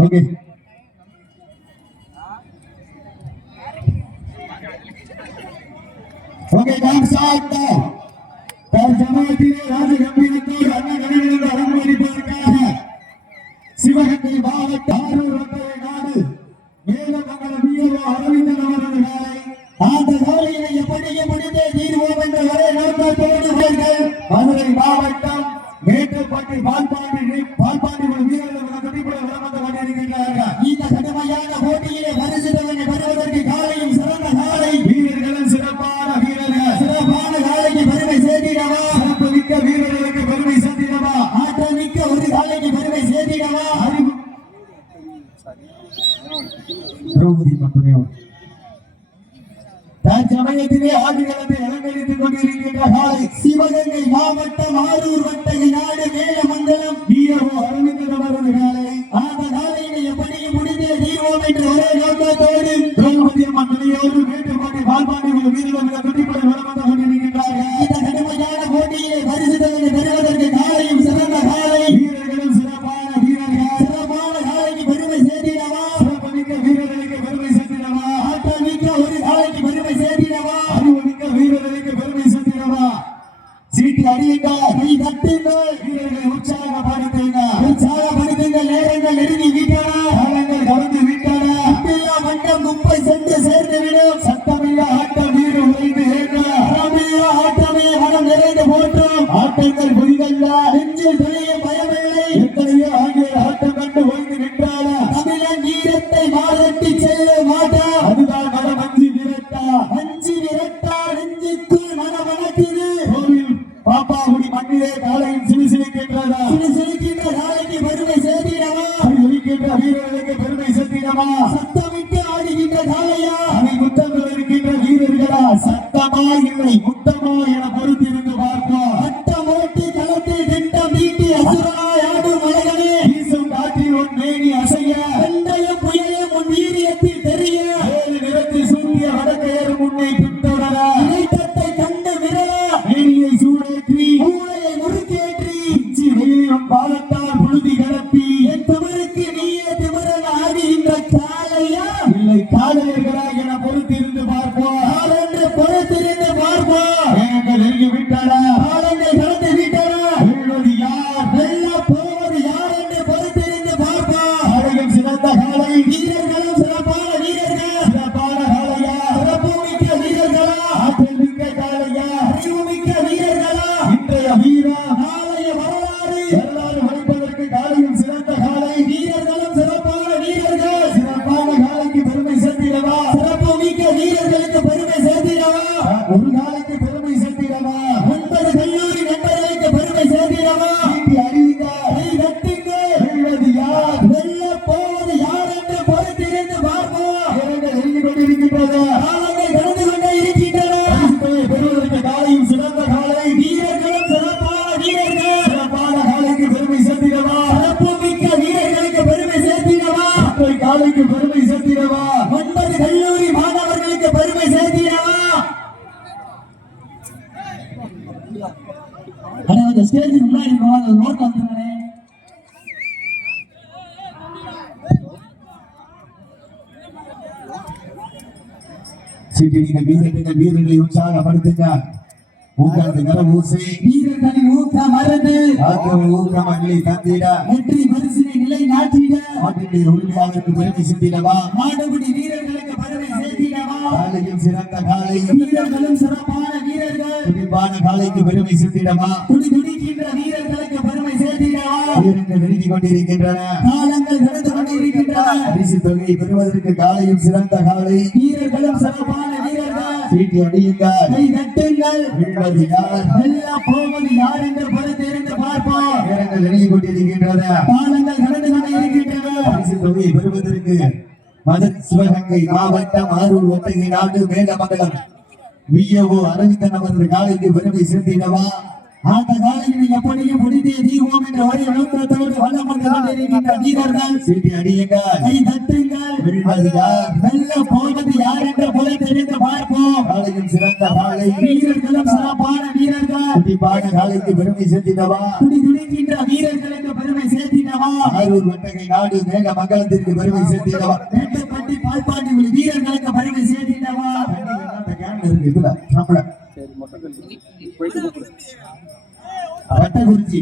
Okay okay Don start தற்சமயத்திலே ராஜகம்பீரத்தோடு அன்னகணங்களுக்கு அரங்கேறிப்பதற்காக சிவகங்கை மாவட்டம் ஆரூர் வட்டரை நாடு மேலமங்கலம் வீரோ அரவிந்தன் அவரது வேலை அந்த வேலையினை எப்படியே முடிந்தே தீர்வோம் என்ற ஒரே நோக்கத்தோடு மதுரை மாவட்டம் மேட்டுப்பட்டி பால்பாண்டி வீரர்கள் துடிப்புட விளம்பரம் கொண்டிருக்கின்றார்கள். இந்த கடுமையான போட்டியிலே பரிசுத்தவனை பெறுவதற்கு காலையும் சிறந்த காலை வீரர்களும் சிறப்பான வீரர்கள் சிறப்பான காலைக்கு பெருமை சேர்த்திடவா சிறப்பு மிக்க வீரர்களுக்கு பெருமை சேர்த்திடவா ஆற்றல் மிக்க ஒரு காலைக்கு பெருமை சேர்த்திடவா திரௌபதி மட்டுமே தற்சமயத்திலே ஆடுகளத்தை அலங்கரித்துக் கொண்டிருக்கின்ற காலை சிவகங்கை மாவட்டம் ஆரூர் வட்டை நாடு மேலமங்கலம் வீரோ அரவிந்தன் அவரது காலை அந்த காலையினை எப்படியும் முடிந்தே தீர்வோம் என்று ஒரே நோக்கத்தோடு திரௌபதி அம்மன் துணையோடு மேட்டுப்பாட்டி பால்பாண்டி வீரர்கள் துடிப்புட விளம்பரம் கொண்டிருக்கின்றார்கள். இந்த கடுமையான போட்டியிலே பரிசுத்தவனை பெறுவதற்கு காலையும் சிறந்த காலை வீரர்களும் சிறப்பான வீரர்கள் சிறப்பான காலைக்கு பெருமை சேர்த்திடவா சிறப்பு மிக்க வீரர்களுக்கு பெருமை சேர்த்திடவா ஆற்றல் மிக்க ஒரு காலைக்கு பெருமை சேர்த்திடவா அறிவு மிக்க வீரர்களுக்கு பெருமை சேர்த்திடவா சீட்டி அடியுங்க கை தட்டுங்க வீரர்களை உற்சாகப்படுத்துங்க நேரங்கள் நெருங்கி விட்டன காலங்கள் கலந்து விட்டன அம்பில்லா மண்டம் குப்பை சென்று சேர்ந்துவிடும் சத்தமில்லா ஆட்டம் வீடு உழைந்து அறமில்லா ஆட்டமே மனம் நிறைந்து போற்றும் ஆட்டங்கள் பொய்கல்ல நெஞ்சில் துணிய பயமில்லை எத்தனையோ ஆகிய ஆட்டம் கண்டு ஓய்ந்து விட்டான தமிழன் வீரத்தை மாறட்டி செல்ல மாட்டா அதுதான் மனம் அஞ்சு விரட்டா நெஞ்சுக்குள் மனம் வணக்குது கோவில் பாப்பாகுடி மண்ணிலே காலையில் சிலிசிலிக்கின்றதா சிலிசிலிக்கின்ற காலைக்கு பெருமை சேர்த்திடவா இருக்கின்ற வீரர்களுக்கு பெருமை சேர்த்திடவா சத்தமிட்டு ஆடுகின்ற காலையா அதை முத்தங்கள் இருக்கின்ற வீரர்களா சத்தமா இல்லை முத்தமா என பொறுத்திருந்து பார்ப்போம் அட்டம் ஓட்டி களத்தில் திட்டம் நீட்டி அசுரனாய் ஆடும் மலைகளே வீசும் காற்றில் உன் மேனி அசைய வெண்டையும் புயலும் உன் வீரியத்தில் தெரிய ஏழு நிறத்தில் சூட்டிய வடக்கையரும் உன்னை பின்தொடர இணைத்தத்தை கண்டு விரலா மேனியை சூடேற்றி மூளையை முறுக்கேற்றி இச்சி வெயிலும் பாலத்தால் புழுதி கிளப்பி என் தமிழுக்கு நீயே திமிரன் ஆடுகின்ற காலையா இல்லை காலையர்களா என பொறுத்திருந்து பார்ப்போம் காலென்று பொறுத்திருந்து பார்ப்போம் நேரங்கள் நெருங்கி விட்டன காலங்கள் கடந்து விட்டன வெல்வது யார் வெல்ல போவது யார் என்று பொறுத்திருந்து பார்ப்போம் காலையும் சிறந்த காலை வீரர்களும் சிறப்பான வீரர்கள் சிறப்பான காலையா சிறப்பு மிக்க வீரர்களா ஆற்றல் மிக்க காலையா அறிவு மிக்க வீரர்களா இன்றைய வீரா நாளைய வரலாறு வளைப்பதற்கு காலையும் சிறந்த காலை வீரர்களும் சிறப்பான வீரர்கள் சிறப்பான காலைக்கு பெருமை சேர்த்திடவா சிறப்பு மிக்க வீரர்களுக்கு பெருமை சேர்த்திடவா ஒரு காலைக்கு பெருமை சேர்த்திடவா 9 கல்லூரி நண்பர்களுக்கு பெருமை சேர்த்திடவா அறிவிங்க கை தட்டுங்க வெல்வது யார் வெல்ல போவது யார் என்று பொறுத்திருந்து பார்ப்போம் இரண்டு நெருங்கி கொண்டிருக்கின்றது காலங்கள் கடந்து கொண்டே இருக்கின்றன பெறுவதற்கு காலையும் சிறந்த காலை வீரர்களும் சிறப்பான வீரர்கள் சிறப்பான காலைக்கு பெருமை சேர்த்திடவா சிறப்பு மிக்க வீரர்களுக்கு பெருமை சேர்த்திடவா காலைக்கு பெருமை சேர்த்திடவா 9 கல்லூரி மாணவர்களுக்கு பெருமை சேர்த்திடவா அந்த ஸ்டேஜுக்கு முன்னாடி நோட் வந்துருங்க வீரர்களை உற்சாகப்படுத்துங்க வீரர்களின் ஊக்கம் மறந்து ஊக்கம் அள்ளி தந்திட வெற்றி பரிசினை நிலை நாட்டிட நாட்டினுடைய உரிமையாளருக்கு பெருமை சேர்த்திடவா மாடுபிடி வீரர்களுக்கு பெருமை சேர்த்திடவா காலையும் சிறந்த காலை வீரர்களும் சிறப்பான வீரர்கள் துடிப்பான காலைக்கு பெருமை சேர்த்திடவா துடிக்கின்ற வீரர்களுக்கு பெருமை சேர்த்திடவா வீரர்கள் நெருங்கி கொண்டிருக்கின்றன காலங்கள் நடந்து கொண்டிருக்கின்றன பரிசு தொகையை பெறுவதற்கு காலையும் சிறந்த காலை வீரர்களும் சிறப்பான வீரர்கள் சீட்டி அடியுங்கள் கை தட்டுங்கள் வெல்வது யார் வெல்ல போவது யார் என்று பொறுத்திருந்து பார்ப்போம் வீரர்கள் நெருங்கி கொண்டிருக்கின்றன காலங்கள் நடந்து கொண்டிருக்கின்றன பரிசு தொகையை பெறுவதற்கு மதுரை சிவகங்கை மாவட்டம் ஆரூர் வட்டை நாடு மேலமங்கலம் வீரோ அரவிந்தன் அவரது காலைக்கு பெருமை சேர்த்திடவா அந்த காலையினை எப்படியும் முடித்தே தீர்வோம் என்ற ஒரே நோக்கத்தோடு வல்லம் வந்து கொண்டிருக்கின்ற வீரர்கள் சீட்டி அடியுங்கள், கை தட்டுங்கள். வெல்ல போவது யார் என்ற போதை தெரிந்து பார்ப்போம். காலையில் சிறந்த காலை வீரர்களும் சிறப்பான வீரர்கள். துடிப்பான காலைக்கு பெருமை சேர்த்தினவா, துடிக்கின்ற வீரர்களுக்கு பெருமை சேர்த்தினவா. ஆரூர் வட்டகை நாடு மேல மங்களத்திற்கு பெருமை சேர்த்தினவா. மேட்டுப்பட்டி பால்பாண்டி வீரர்களுக்கு பெருமை சேர்த்தினவா. இதுல நம்மள வட்டகுறிச்சி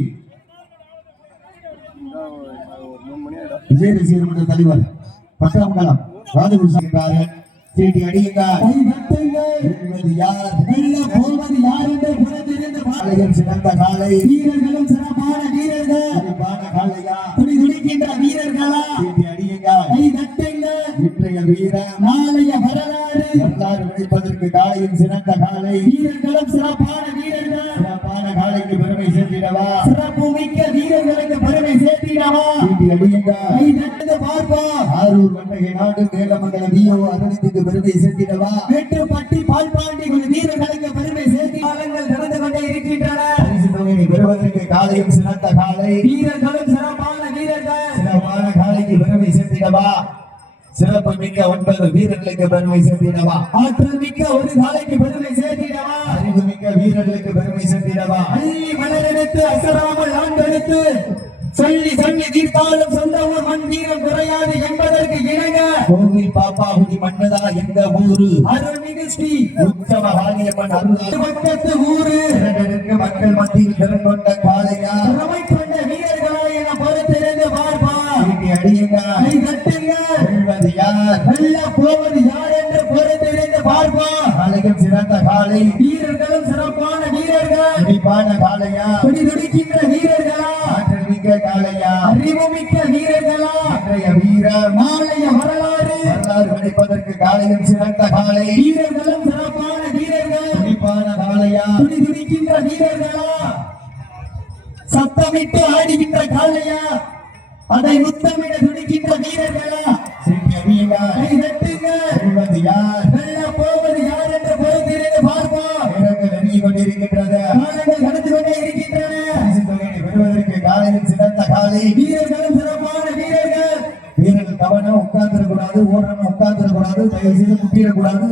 விஜய ரசிகர் மன்ற தலைவர் பட்டாமங்கலம் ராஜகுருசாமி சீட்டி அடியுங்கள், யார் வெல்ல போவது யார் என்று புறத்திருந்து காலையும் சிறந்த காலை வீரர்களும் சிறப்பான வீரர்கள். சிறப்பான காலையா துடிக்கின்ற வீரர்களா சீட்டி அடியுங்கள், கை தட்டுங்கள். இன்றைய வீரர் நாளைய வரலாறு வரலாறு விளைப்பதற்கு காலையும் சிறந்த காலை வீரர்களும் சிறப்பான வீரர்கள். சிறப்பான காலைக்கு பெருமை சேர்த்திடவா, சிறப்பு மிக்க வீரர்களுக்கு பெருமை சேர்த்திடவா. சீட்டி அடியுங்கள், கை தட்டுங்க பார்ப்போம். ஆரூர் வட்டகை நாடு மேலமங்கலம் விஓ அரணித்துக்கு பெருமை சேர்த்திடவா. மேட்டுப்பட்டி பால்பாண்டி வீரர்களுக்கு பெருமை சேர்த்தி காலங்கள் நடந்து கொண்டே இருக்கின்றன. பரிசு தொகையை பெறுவதற்கு காலையும் சிறந்த காலை வீரர்களும் சிறப்பான வீரர்கள். சிறப்பான காலைக்கு பெருமை சேர்த்திடவா. சிறப்பு மிக்க 9 வீரர்களுக்கு பெருமை சேர்த்திடவா. ஆற்றல் மிக்க ஒரு காலைக்கு பெருமை சேர்த்திடவா. அறிவு மிக்க வீரர்களுக்கு பெருமை சேர்த்திடவா. அள்ளி மலரெடுத்து அசராமல் ஆண்டெடுத்து சொல்லி சொல்லி தீர்த்தாலும் சொந்த ஊர் மண் வீரம் குறையாது என்பதற்கு இணங்க கோவில் பாப்பாகுடி மன்னதா எங்க ஊரு அருள்மிகு ஸ்ரீ உற்சவ காளியம்மன் அருள்பக்கத்து ஊரு. மக்கள் மத்தியில் திறன் கொண்ட காளையா திறமை கொண்ட வீரர்களா என பொறுத்திருந்து பார்ப்பா. அடியுங்க, கை தட்டுங்க. வெல்வது யார் வெல்ல போவது யார் என்று பொறுத்திருந்து பார்ப்பா. காளையும் சிறந்த காளை வீரர்களும் சிறப்பான வீரர்கள். துடிப்பான காளையா துடிக்கின்ற வீரர்களா ஆற்றல் மிக்க காளையா அறிவு மிக்க வீரர்களா. அன்றைய வீரர் நாளைய வரலாறு வரலாறு கிடைப்பதற்கு காளையும் சிறந்த காளை வீரர்களும் சிறப்பான வீரர்கள். துடிப்பான காளையா துடிக்கின்ற வீரர்களா சத்தமிட்டு ஆடுகின்ற காளையா அதை முத்தமிட துடிக்கின்ற வீரர்களா. கை தட்டுங்க. யார் வெல்ல போவது யார் என்று பொறுத்திருந்து பார்ப்போம். நேரங்கள் நெருங்கி கொண்டிருக்கின்றது, காலங்கள் நடந்து கொண்டே இருக்கின்றன. பரிசு தொகையை பெறுவதற்கு காலையில் சிறந்த காலை வீரர்களும் சிறப்பான வீரர்கள். வீரர்கள் கவனம், உட்கார்ந்துடக்கூடாது, ஓடணும் உட்கார்ந்துடக்கூடாது, தயவு செய்து முட்டிடக்கூடாது.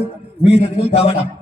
வீரர்கள் கவனம்.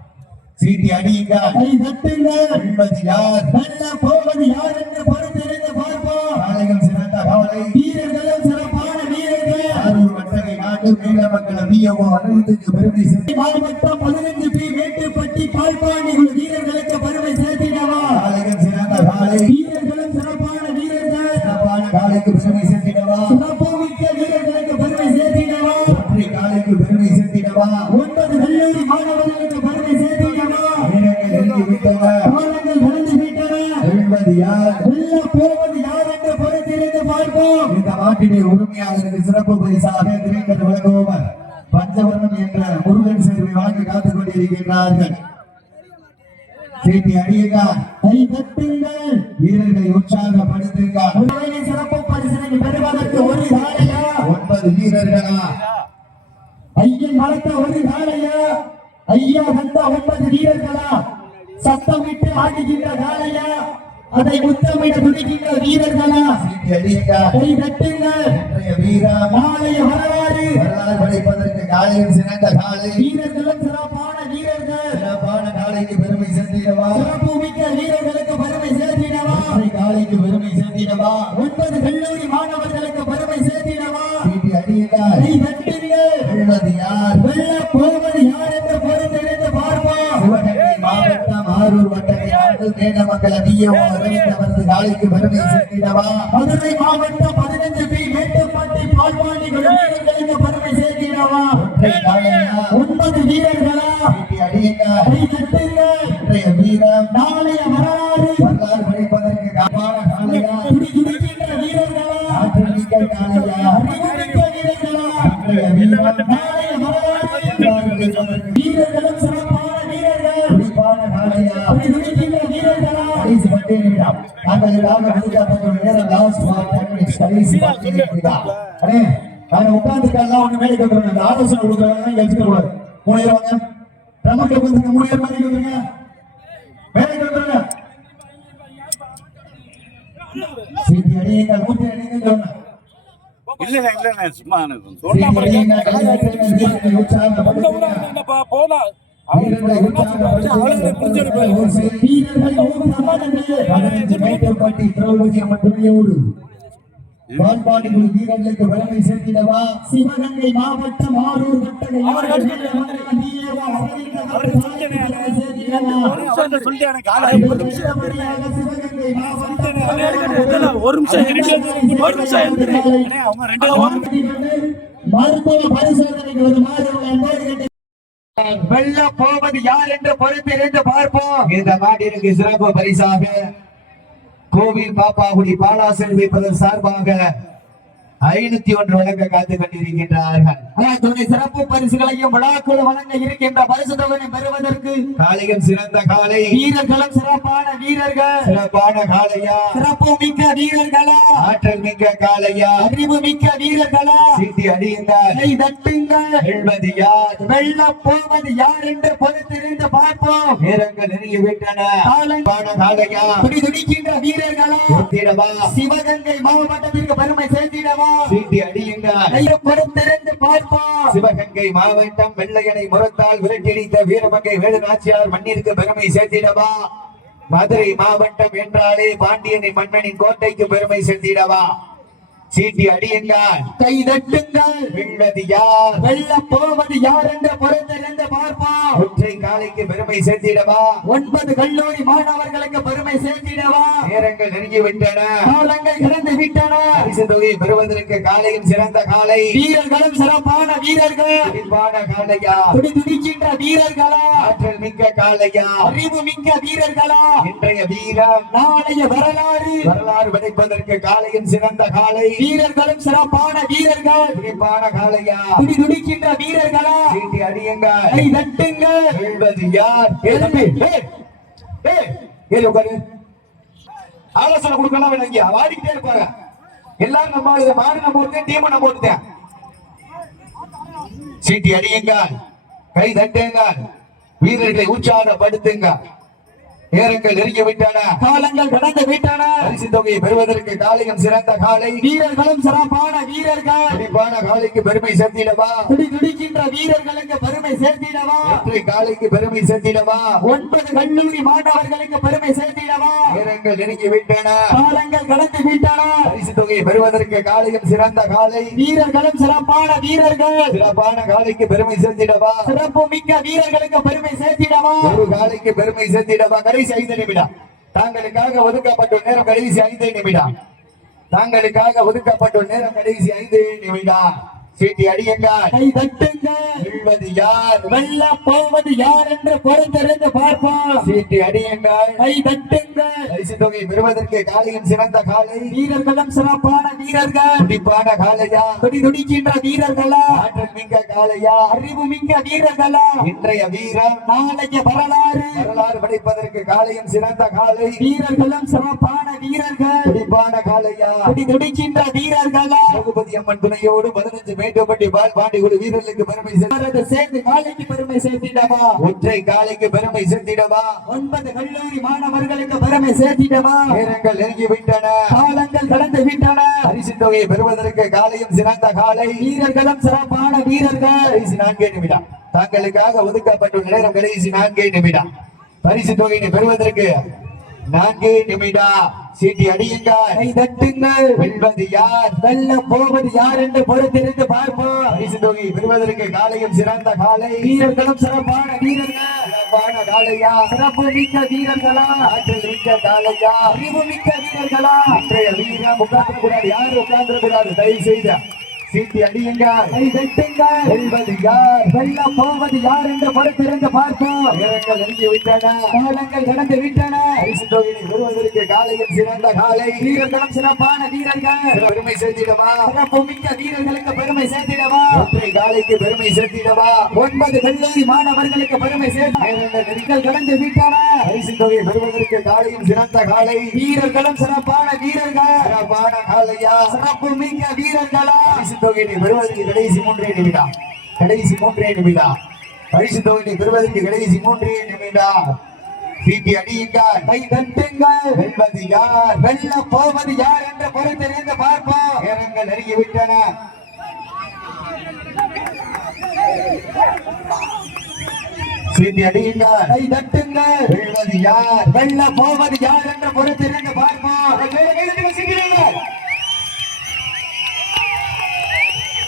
சீட்டி அடியுங்க, கை தட்டுங்க. வெல்வது யார் வெல்ல போவது யார் என்று பொறுத்திருந்து பார்ப்போம். காலையில் சிறந்த காலை வீரர்களும் சிறப்பான வீரர்கள். ஆரூர் வட்டகை நாடு மேலமங்கலம் விஓ அரணித்துக்கு பெருமை சேர்த்து மாவட்டம் 15 பி மேட்டுப்பட்டி பால்பாண்டி வீரர்களுக்கு பெருமை சேர்த்திடவா. காலையில் சிறந்த காலை வீரர்களும் சிறப்பான வீரர்கள். சிறப்பான காலைக்கு பெருமை சேர்த்திடவா. சிறப்பு மிக்க வீரர்களுக்கு பெருமை சேர்த்திடவா. ஒற்றை காலைக்கு பெருமை சேர்த்திடவா. 9 கல்லூரி மாணவர்களுக்கு பெருமை சேர்த்திடவா. வீரர்கள் நெருங்கி விட்டன, காலங்கள் நடந்து விட்டன. வெல்வது யார் வெல்ல போவது யார் என்று பொறுத்திருந்து பார்ப்போம். இந்த நாட்டிலே உரிமையாளருக்கு சிறப்பு பரிசாக திரைக்கட்டு வழங்குவோவர் பஞ்சவர்ணம் என்ற முருகன் சேர்வை வழங்க காத்துக் கொண்டிருக்கின்றார்கள். சீட்டி அடியுங்கள், கை தட்டுங்கள். வீரர்களை உற்சாகப்படுத்துங்கள். சிறப்பு பரிசனை பெறுவதற்கு ஒரு காலையா 9 வீரர்களா ஐயன் வளர்த்த ஒரு காலையா ஐயா வந்த 9 வீரர்களா சத்தமிட்டு ஆடுகின்ற காலையா அதை முத்தமிட துடிக்கின்ற வீரர்களா. கை தட்டுங்கள். நாளைய வரலாறு வரலாறு படைப்பதற்கு காலையும் சிறந்த காலை வீரர்களும் சிறப்பான வீரர்கள். சிறப்பான காலைக்கு பெருமை சேர்த்திடவா. சிறப்பு மிக்க வீரர்களுக்கு பெருமை சேர்த்திடவா. காலைக்கு பெருமை சேர்த்திடவா. 9 கல்லூரி மாணவர்களுக்கு பெருமை சேர்த்திடவா. அடியுங்கள், கை தட்டுங்கள். வெல்வது யார் வெல்ல போவது யார் என்று பொறுத்திருந்து பார்ப்போம். சிவகங்கை மாவட்டம் ஆரூர் வட்டகை நாடு மேலமங்கலம் விஓ அரணித்தவரது காலைக்கு பெருமை சேர்த்திடவா. மதுரை மாவட்டம் 15 பி மேட்டுப்பட்டி பால்பாண்டி வீரர்களுக்கு பெருமை சேர்த்திடவா. ஒற்றை காலையா 9 வீரர்களா. அடியுங்கள், கை தட்டுங்கள். இன்றைய வீரம் நாளைய வரலாறு வரலாறு படைப்பதற்கு காப்பான காலையா துடிக்கின்ற வீரர்களா. ஆற்றல் மிக்க காலையா அறிவு மிக்க வீரர்களா. இன்றைய வீரம் நாளைய வரலாறு வீரர்களும் சிறப்பான வீரர்கள். துடிப்பான காலையா துடிக்கின்ற வீரர்களா. கடைசி 10 நிமிடம் நாங்களுக்காக முடிக்கப்பட்ட நேரம் லாஸ்ட் 10 மினிட்ஸ். கடைசி 10 நிமிடம். அடே நான் உட்கார்ந்துக்கலாம் ஒண்ணு மேலே கேட்கறேன். அந்த ஆலோசனை கொடுக்கறவங்க எழுதிக்க கூடாது. 3 பேர் வாங்க. நமக்கு வந்து 3 பேர் மேலே கேட்கறீங்க. மேலே கேட்கறீங்க. சீட்டி அடியுங்கள் மூட்டை அடியுங்கள் இல்ல சும்மா சீட்டி அடியுங்கள் கை தட்டுங்கள் வீரர்களை உற்சாகப்படுத்துங்கள் என்னப்பா போனா வீரர்களை உற்சாகப்படுத்துங்கள் வீரர்களை உற்சாகப்படுத்துங்கள் 15 மீட்டர் பாட்டி திரௌபதி அம்மன் துணையோடு வான்பாடிக்குழு வீரர்களுக்கு வலிமை சேர்த்திடவா சிவகங்கை மாவட்டம் ஆரூர் வட்டத்தை மருத்துவ பரிசோதனைக்கு வருமாறு வெல்ல போவது யார் என்று பொறுத்திருந்து பார்ப்போம். இந்த மாட்டிற்கு சிறப்பு பரிசாக கோவில் பாப்பாகுடி பாலாசன் வைப்பதன் சார்பாக 501 வழங்க காத்துக் கொண்டிருக்கின்றார்கள். துணை சிறப்பு பரிசுகளையும் விழாக்குழு வழங்க இருக்கின்ற பரிசு தொகையை பெறுவதற்கு காளையும் சிறந்த காளை வீரர்களும் சிறப்பான வீரர்கள் சிறப்பான காளையா சிறப்பு மிக்க வீரர்களா ஆற்றல் மிக்க காளையா அறிவு மிக்க வீரர்களா சீட்டி அடியுங்கள் கை தட்டுங்கள் வெல்வது யார் வெல்ல போவது யார் என்று பொறுத்திருந்து பார்ப்போம். வீரர்கள் நெருங்கி விட்டன காளையா துடிக்கின்ற வீரர்களா சிவகங்கை மாவட்டத்திற்கு பெருமை சேர்த்திடவா சீட்டி அடியுங்கள் பொறுத்திருந்து பார்ப்போம். சிவகங்கை மாவட்டம் வெள்ளையனை முரத்தால் விரட்டியடித்த வீரமங்கை வேலுநாச்சியார் மண்ணிற்கு பெருமை சேர்த்திடவா மதுரை மாவட்டம் என்றாலே பாண்டியனின் மன்னனின் கோட்டைக்கு பெருமை சேர்த்திடவா சீட்டி அடியுங்கள் கை தட்டுங்கள் வெல்வது யார் வெல்ல போவது யார் என்று பொறுத்திருந்து பார்ப்போம். ஒற்றை காலைக்கு பெருமை சேர்த்திடவா 9 கல்லூரி மாணவர்களுக்கு பெருமை சேர்த்திடவா நேரங்கள் நெருங்கி விட்டன காலங்கள் கடந்து விட்டன. பரிசு தொகையை பெறுவதற்கு காலையும் சிறந்த காலை வீரர்களும் சிறப்பான வீரர்கள் சிறப்பான காளையா துடிக்கின்ற வீரர்களா ஆற்றல் மிக்க காளையா அறிவு மிக்க வீரர்களா இன்றைய வீரம் நாளைய வரலாறு படைப்பதற்கு காலையும் சிறந்த காலை வீரர்களும் சிறப்பான வீரர்கள் சிறப்பான காளையா துடிக்கின்ற வீரர்களா சீட்டி அடியுங்கள் கை தட்டுங்கள் வெல்வது யார் ஆலோசனை கொடுக்கலாம் விளங்கியா வாடிக்கிட்டே இருப்பாங்க எல்லாரும். நம்ம இதை மாறி நம்ம ஒருத்தன் டீம் நம்ம ஒருத்தன் சீட்டி அடியுங்கள் கை தட்டுங்கள் வீரர்களை உற்சாகப்படுத்துங்க. நேரங்கள் நெருங்கி விட்டன காலங்கள் கடந்து விட்டன. பரிசு தொகையை பெறுவதற்கு காளையும் சிறந்த காளை வீரர்களும் சிறப்பான வீரர்கள் சிறப்பான காளைக்கு பெருமை சேர்த்திடவா துடிக்கின்ற வீரர்களுக்கு பெருமை சேர்த்திடவா ஒற்றை காளைக்கு பெருமை சேர்த்திடவா 9 கல்லூரி மாணவர்களுக்கு பெருமை சேர்த்திடவா நேரங்கள் நெருங்கி விட்டன காலங்கள் கடந்து விட்டன. பரிசு தொகையை பெறுவதற்கு காளையும் சிறந்த காளை வீரர்களும் சிறப்பான வீரர்கள் சிறப்பான காளைக்கு பெருமை சேர்த்திடவா சிறப்பு மிக்க வீரர்களுக்கு பெருமை சேர்த்திடவா ஒரு காளைக்கு பெருமை சேர்த்திடவா. 5 நிமிடம் தாங்களுக்காக ஒதுக்கப்பட்ட நேரம் கடைசி 5 நிமிடம் தாங்களுக்காக ஒதுக்கப்பட்ட நேரம் கடைசி 5 நிமிடம். சீட்டி அடியுங்கள் கை தட்டுங்கள் வெல்வது யார் வெல்ல போவது யார் என்று பொறுத்திருந்து பார்ப்போம். சீட்டி அடியுங்கள் கை தட்டுங்கள் பரிசு தொகை பெறுவதற்கு காளையும் சிறந்த காளை வீரர்களும் சிறப்பான வீரர்கள் துடிப்பான காளையா துடிக்கின்ற வீரர்களா ஆற்றல் மிக்க காளையா அறிவு மிக்க வீரர்களா இன்றைய வீரம் நாளைய வரலாறு படைப்பதற்கு காளையும் சிறந்த காளை வீரர்களும் சிறப்பான வீரர்கள் துடிப்பான காளையா துடிக்கின்ற வீரர்களா ரகுபதி அம்மன் துணையோடு 15 மேட்டுப்பட்டி பாண்டிகுழு வீரர்களுக்கு பெருமை சேர்த்து காலைக்கு பெருமை சேர்த்திடவா ஒற்றை காலைக்கு பெருமை சேர்த்திடவா 9 கல்லூரி மாணவர்களுக்கு பெருமை சேர்த்திடவா நேரங்கள் நெருங்கி விட்டன காலங்கள் கடந்து விட்டன. பரிசு தொகையை பெறுவதற்கு காலையும் சிறந்த காலை வீரர்களும் சிறப்பான வீரர்கள் கடைசி 4 நிமிடம் தாங்களுக்காக ஒதுக்கப்பட்டுள்ள நேரம் கடைசி 4 நிமிடம். பரிசு தொகையை பெறுவதற்கு 4 நிமிடம். சீட்டி அடியுங்கள் கை தட்டுங்கள் வெல்வது யார் வெல்ல போவது யார் என்று பொறுத்திருந்து பார்ப்போம். பரிசு தொகை பெறுவதற்கு காளையும் சிறந்த காளை வீரர்களும் சிறப்பான வீரர்கள் சிறப்பான காளையா சிறப்பு மிக்க வீரர்களா ஆற்றல் மிக்க காளையா அறிவு மிக்க வீரர்களா இன்றைய வீரம் உட்கார்ந்து கூடாது யாரும் உட்கார்ந்து கூடாது தயவு செய்த சீட்டி அடியுங்கள் கை தட்டுங்கள் வெல்வது யார் வெல்ல போவது யார் என்று பொறுத்திருந்து பார்ப்போம். நேரங்கள் நெருங்கி விட்டன காலங்கள் கடந்து விட்டன. பரிசு தொகையை பெறுவதற்கு காளையும் சிறந்த காளை வீரர்களும் சிறப்பான வீரர்கள் பெருமை சேர்த்திடவா சிறப்பு மிக்க வீரர்களுக்கு பெருமை சேர்த்திடவா ஒற்றை காளைக்கு பெருமை சேர்த்திடவா 9 கல்லூரி மாணவர்களுக்கு பெருமை சேர்த்து கடந்து விட்டன. பரிசு தொகையை பெறுவதற்கு காளையும் சிறந்த காளை வீரர்களும் சிறப்பான வீரர்கள் சிறப்பான காளையா சிறப்பு மிக்க வீரர்களா தொகையை பெறுவதற்கு கடைசி 3 நிமிடம் கடைசி 3 நிமிடம். பரிசு தொகையை பெறுவதற்கு கடைசி 3 நிமிடம். சீட்டி அடியுங்கள், கை தட்டுங்கள். வெல்வது யார், வெல்ல போவது யார் என்று பொறுத்திருந்து பார்ப்போம். நேரங்கள் நெருங்கிவிட்டன. சீட்டி அடியுங்கள், கை தட்டுங்கள். வெல்வது யார், வெல்ல போவது யார் என்று பொறுத்திருந்து பார்ப்போம்.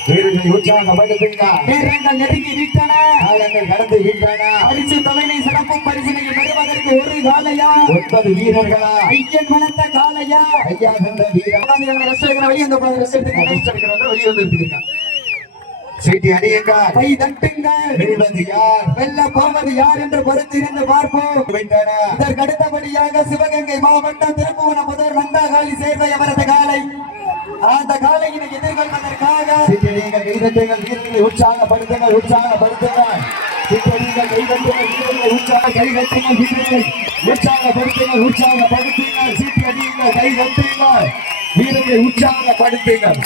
வீரர்களை உற்சாகப்படுத்துங்கள். நேரங்கள் நெருங்கி விட்டன. காலங்கள் கடந்துகின்றன. பரிசு தொகையை சிறப்பு பரிசினை பெறுவதற்கு ஒரு காலையா 9 வீரர்களா, ஐயன் வளர்த்த காலையா ஐயா சென்ற வீரர் வெளியே வந்துருக்கீங்க. சீட்டி அடியுங்கள், கை தட்டுங்கள். வெல்வது யார், வெல்ல போவது யார் என்று பொறுத்திருந்து பார்ப்போம். விட்டன. இதற்கு அடுத்தபடியாக சிவகங்கை மாவட்டம் திருப்புவனம் முதல் நந்தாகாலி சேர்வை அவரது காலை. அந்த காலையினை எதிர்கொள்வதற்காக சீட்டி அடியுங்கள், கைதட்டுங்கள், வீரர்களை உற்சாகப்படுத்துங்கள், உற்சாகப்படுத்துங்கள். சீட்டி அடியுங்கள், கைதட்டுங்கள், வீரர்களை கைதட்டுங்கள், வீரர்களை உற்சாகப்படுத்துங்கள், உற்சாகப்படுத்துங்கள். சீட்டி அடியுங்கள், கைதட்டுங்கள், வீரர்களை உற்சாகப்படுத்துங்கள்.